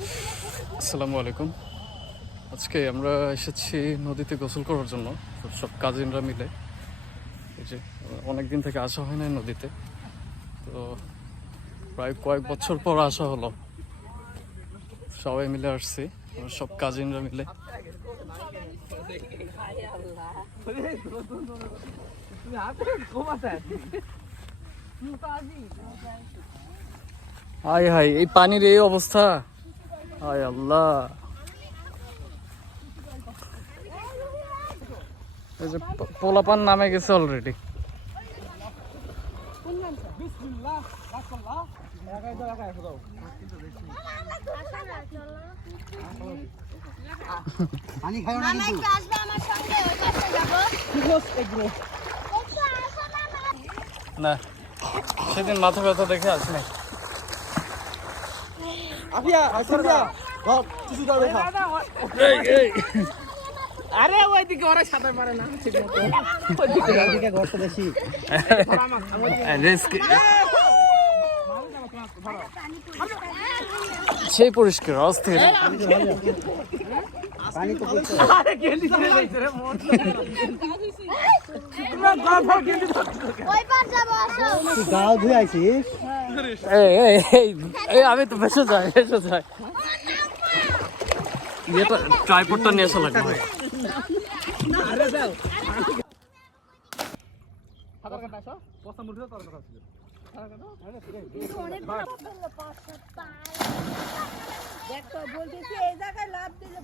আসসালামু আলাইকুম। আজকে আমরা এসেছি নদীতে গোসল করার জন্য, সব কাজিনরা মিলে। এই যে অনেক দিন থেকে আসা হয় না নদীতে, তো প্রায় কয়েক বছর পর আসা হলো। সবাই মিলে আসছি, আমরা সব কাজিনরা মিলে। হাই হাই, এই পানির এই অবস্থা! হায় আল্লাহ! এই যে পোলাপান নামে গেছে অলরেডি। না, সেদিন মাথা ব্যথা দেখে আসি নাই। আরে ওইদিকে ওরা সাঁতার পারে না ঠিক মতো। ওইদিকে গর্ত বেশি। সেই পরিষ্কার অস্থির। পানি তো আরে গেন্দি চলে যাইছে রে মোর। তোমরা গাফা গেন্দি ওই পার যাব আসো। তুই গাও ধুই আইছিস? এই আমি তো বেঁচে যাই। এটা ট্রাইপডটা নিয়ে আসা লাগবে ভাই। আরে যাও। সাঁতার কাটা আসো। পছন্দ মুঠে তোর কথা ছিল। সাঁতার কাটো। অনেক বড় পাঁচ সাত পা। দেখো বলতেছি এই জায়গায় লাভ দিলে